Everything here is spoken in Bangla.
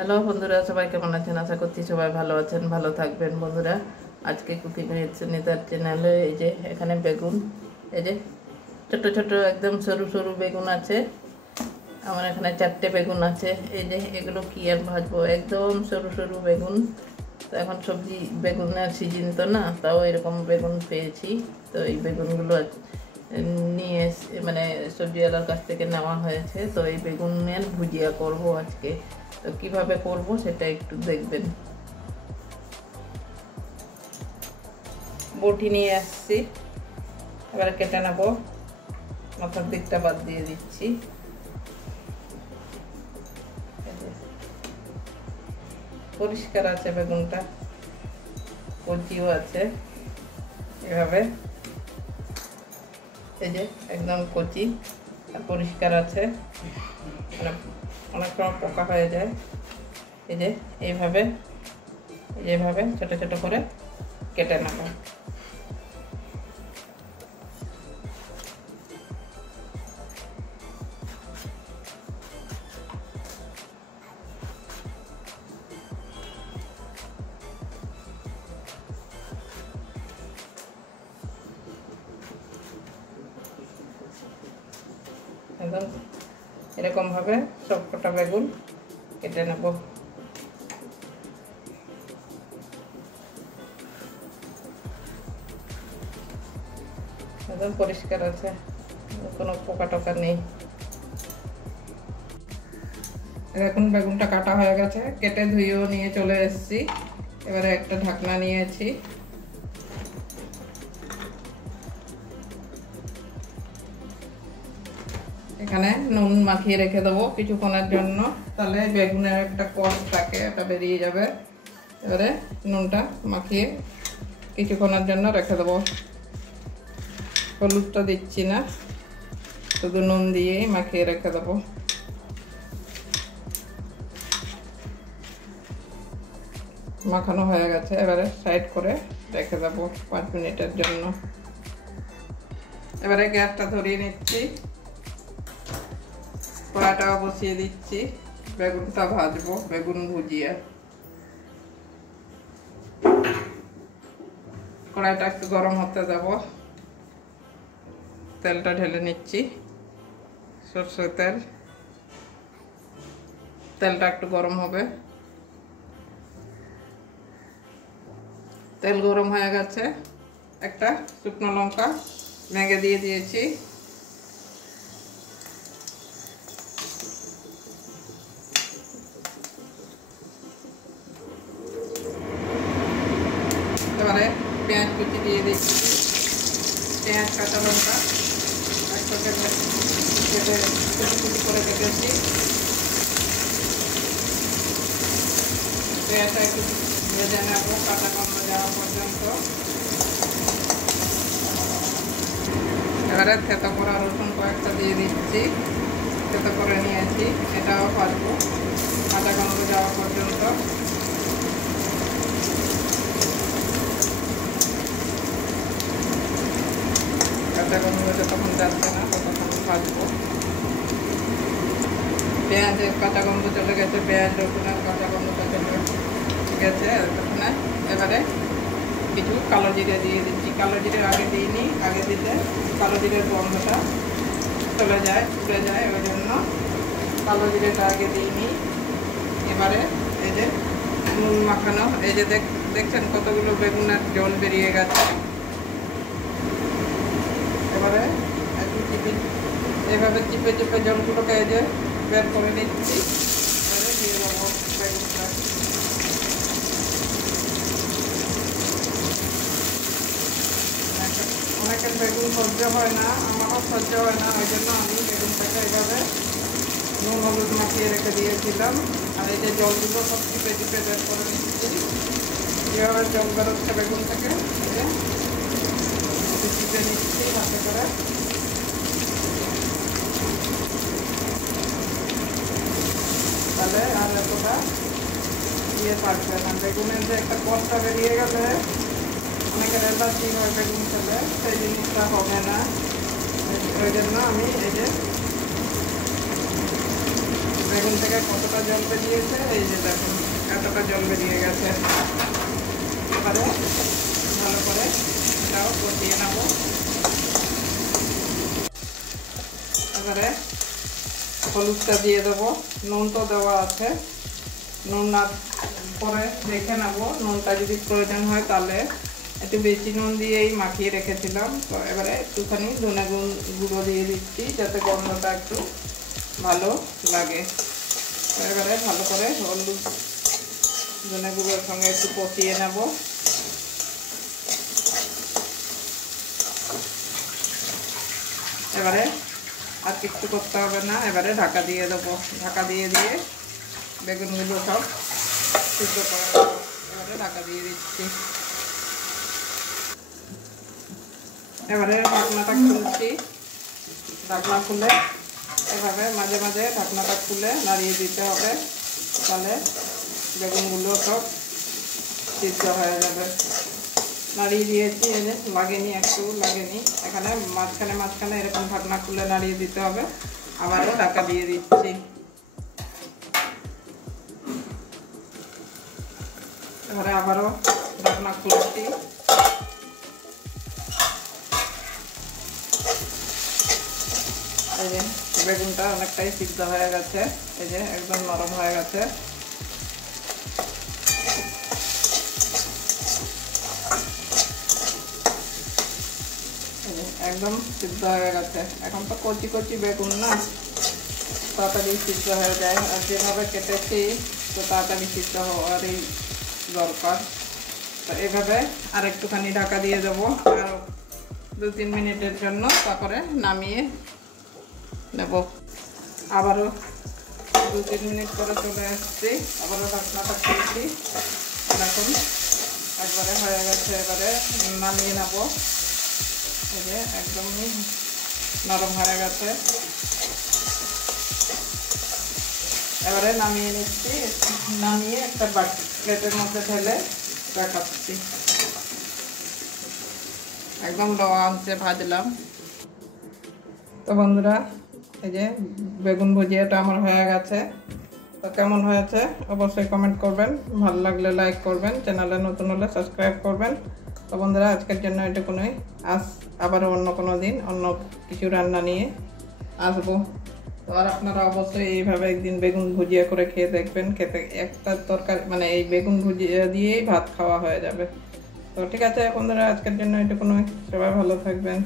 হ্যালো বন্ধুরা, সবাই কেমন আছেন? আশা করছি সবাই ভালো আছেন, ভালো থাকবেন। বন্ধুরা, আজকে কুকিং উইথ সুনিতার চ্যানেলে এই যে এখানে বেগুন, এই যে ছোট ছোট একদম সরু সরু বেগুন আছে। আমার এখানে 4টে বেগুন আছে। এই যে এগুলো কি আর ভাজবো, একদম সরু সরু বেগুন। তো এখন সবজি বেগুনের সিজন তো না, তাও এরকম বেগুন পেয়েছি। তো এই বেগুনগুলো নিয়ে মানে সবজিওয়ালার কাছ থেকে নেওয়া হয়েছে। তো এই বেগুনের ভুজিয়া করব আজকে। তো কিভাবে করব সেটা একটু দেখবেন। বটি নিয়ে আসছি, এবার কেটে নেব। মাথার দিকটা বাদ দিয়ে দিচ্ছি। পরিষ্কার আছে বেগুনটা, কচিও আছে। এভাবে এই যে একদম কচি আর পরিষ্কার আছে, মানে অনেক সময় পোকা হয়ে যায়। এই যে এইভাবে এইভাবে ছোট ছোট করে কেটে নেব। একদম এরকম ভাবে সবকটা বেগুন কেটে নেব। একদম পরিষ্কার আছে, কোনো পোকা টোকা নেই। এখন বেগুনটা কাটা হয়ে গেছে, কেটে ধুয়েও নিয়ে চলে এসেছি। এবারে একটা ঢাকনা নিয়েছি। এখানে নুন মাখিয়ে রেখে দেবো কিছুক্ষণের জন্য, তাহলে বেগুনের একটা কষ থাকে, ওটা বেরিয়ে যাবে। এবারে নুনটা মাখিয়ে কিছুক্ষণের জন্য রেখে দেবো। হলুদটা দিচ্ছি না, শুধু নুন দিয়েই মাখিয়ে রেখে দেবো। মাখানো হয়ে গেছে, এবারে সাইড করে রেখে দেবো 5 মিনিটের জন্য। এবারে গ্যাসটা ধরিয়ে নিচ্ছি, কড়াইটাও বসিয়ে দিচ্ছি। বেগুনটা ভাজবো, বেগুন ভুজিয়া। কড়াইটা একটু গরম হতে দেব। তেলটা ঢেলে নিচ্ছি, সরষের তেল। তেলটা একটু গরম হবে। তেল গরম হয়ে গেছে, একটা শুকনো লঙ্কা ভেঙে দিয়ে দিয়েছি। এবারে পেঁয়াজ কুচি দিয়ে দিচ্ছি। পেঁয়াজ কাঁচা লঙ্কা একসাথে কেটে কুচি করে কেটেছি। পেঁয়াজটা একটু ভেজে নেব কাঁচা গন্ধ যাওয়া পর্যন্ত। এবারে থেতো করা রসুন কয়েকটা দিয়ে দিচ্ছি, থেতো করে নিয়েছি। এটাও ভাজবো কাঁচা গন্ধ যাওয়া পর্যন্ত। কাঁচা গন্ধ যতক্ষণ যাচ্ছে না ততক্ষণ ভাজবো। পেঁয়াজের কাঁচা গন্ধ চলে গেছে, পেঁয়াজ রসুনের কাঁচা গন্ধটা চলে গেছে এতক্ষণে। এবারে কিছু কালো জিরে দিয়ে দিচ্ছি। কালো জিরে আগে দিইনি, আগে দিলে কালো জিরের গন্ধটা চলে যায়, উড়ে যায়, ওই জন্য কালো জিরেটা আগে দিইনি। এবারে এই যে নুন মাখানো, এই যে দেখছেন কতগুলো বেগুনের জল বেরিয়ে গেছে। এবারে একটু এইভাবে চিপে চিপে জলগুলোকে এই যে বের করে নিচ্ছি। এবারে দিয়ে দেবো বেগুনটা। অনেকের বেগুন সহ্য হয় না, আমারও সহ্য হয় না, ওই জন্য আমি বেগুনটাকে এইভাবে নুন হলুদ মাখিয়ে রেখে দিয়েছিলাম। আর এই যে জলগুলো সব চিপে চিপে বের করে নিচ্ছি। কীভাবে জল বেরোচ্ছে বেগুন থেকে, এই যে চিপে নিচ্ছি হাতে করে। তাহলে আর এতটা থাকবে না। বেগুনের যে একটা কষটা বেরিয়ে গেলে অনেকের অ্যালার্জি হয় বেগুন খেলে, সেই জিনিসটা হবে না। ওই জন্য আমি এই যে বেগুন থেকে কতটা জল বেরিয়েছে, এই যে দেখুন এতটা জল বেরিয়ে গেছে। এবারে ভালো করে এটাও কষিয়ে নেব। এবারে হলুদটা দিয়ে দেবো, নুন তো দেওয়া আছে, নুন না পরে দেখে নেবো, নুনটা যদি প্রয়োজন হয় তাহলে একটু বেশি নুন দিয়েই মাখিয়ে রেখেছিলাম। তো এবারে একটুখানি ধনে গুঁড়ো দিয়ে দিচ্ছি যাতে গন্ধটা একটু ভালো লাগে। তো এবারে ভালো করে হলুদ ধনে গুঁড়োর সঙ্গে একটু কষিয়ে নেব। এবারে আর কিছু করতে হবে না, এবারে ঢাকা দিয়ে দেবো। ঢাকা দিয়ে বেগুনগুলো সব সিদ্ধ করে দেবো। এবারে ঢাকা দিয়ে দিচ্ছি। এবারে ঢাকনাটা খুলছি। ঢাকনা খুলে এভাবে মাঝে মাঝে ঢাকনাটা খুলে নাড়িয়ে দিতে হবে, তাহলে বেগুনগুলো সব সিদ্ধ হয়ে যাবে। নাড়িয়ে দিয়েছি, এনে লাগেনি, একটু লাগেনি। এখানে মাঝখানে এরকম ঢাকনা খুলে নাড়িয়ে দিতে হবে। আবারও ঢাকা দিয়ে দিচ্ছি। এবারে আবারও ঢাকনা খুলছি। এই যে বেগুনটা অনেকটাই সিদ্ধ হয়ে গেছে, এই যে একদম নরম হয়ে গেছে। একদম সিদ্ধ হয়ে গেছে। এখন তো কচি কচি বেগুন না, তাড়াতাড়ি সিদ্ধ হয়ে যায়, আর যেভাবে কেটেছি তো তাড়াতাড়ি সিদ্ধ হওয়ারই দরকার। তো এভাবে আর একটুখানি ঢাকা দিয়ে দেবো আর 2-3 মিনিটের জন্য, তারপরে নামিয়ে নেব। আবারও 2-3 মিনিট পরে চলে আসছি, আবারও ঢাকনাটা খুলছি। দেখুন একবারে হয়ে গেছে, এবারে নামিয়ে নেব। এই যে একদমই নরম হয়ে গেছে। এবারে নামিয়ে নিচ্ছি, নামিয়ে একটা প্লেটের মধ্যে ঢেলে দেখাচ্ছি। একদম লো আঁচে ভাজলাম। তো বন্ধুরা, এই যে বেগুন ভুজিয়াটা আমার হয়ে গেছে। তো কেমন হয়েছে অবশ্যই কমেন্ট করবেন, ভালো লাগলে লাইক করবেন, চ্যানেলে নতুন হলে সাবস্ক্রাইব করবেন। তো বন্ধুরা, আজকের জন্য এটুকুনই। আবারও অন্য কোনো দিন অন্য কিছু রান্না নিয়ে আসবো। তো আর আপনারা অবশ্যই এইভাবে একদিন বেগুন ভুজিয়া করে খেয়ে দেখবেন। খেতে একটা তরকারি মানে এই বেগুন ভুজিয়া দিয়েই ভাত খাওয়া হয়ে যাবে। তো ঠিক আছে বন্ধুরা, আজকের জন্য এটুকুনই। সবাই ভালো থাকবেন।